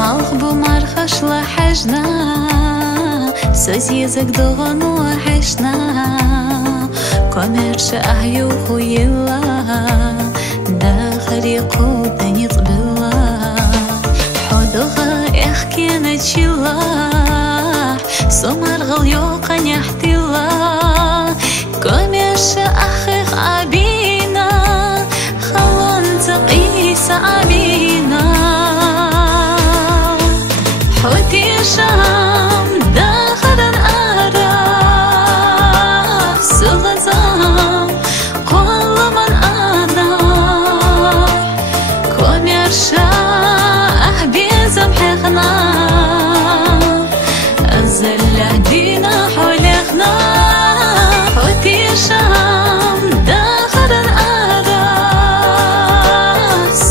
مالخبو مرخش لحجنا سوز يزك دوغن وحشنا كوميرش أحيو خويلا داخل قودني طبلا حدوغا احكي نتشلا سمر غليوقا نحتلا كوميرش أخيخ عبينا خلون تقيس عبينا حوتي شام داخل الأرى سلطان كل من أنا كوميرشا أحبي زمحخنا أزل دينا حولخنا حوتي شام داخل الأرى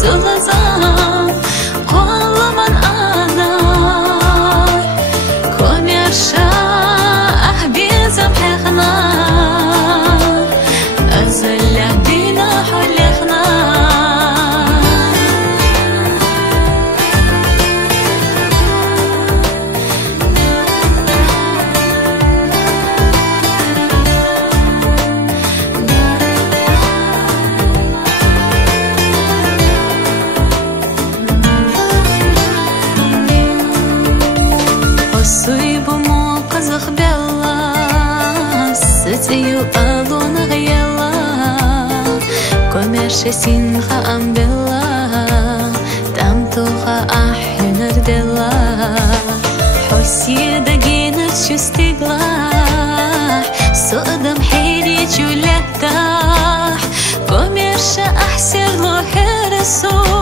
سلطان كل من أنا كوميرشا أحبي زمحخنا أزل دينا حولخنا صيب موقزخ بلا ستيو ألون غيلا كوميرش سينخا أم بلا تامتوخا أحنر دلا حسي دقينة شستيقلا سقدم حيري جولتاح كوميرش أحسر له حرسو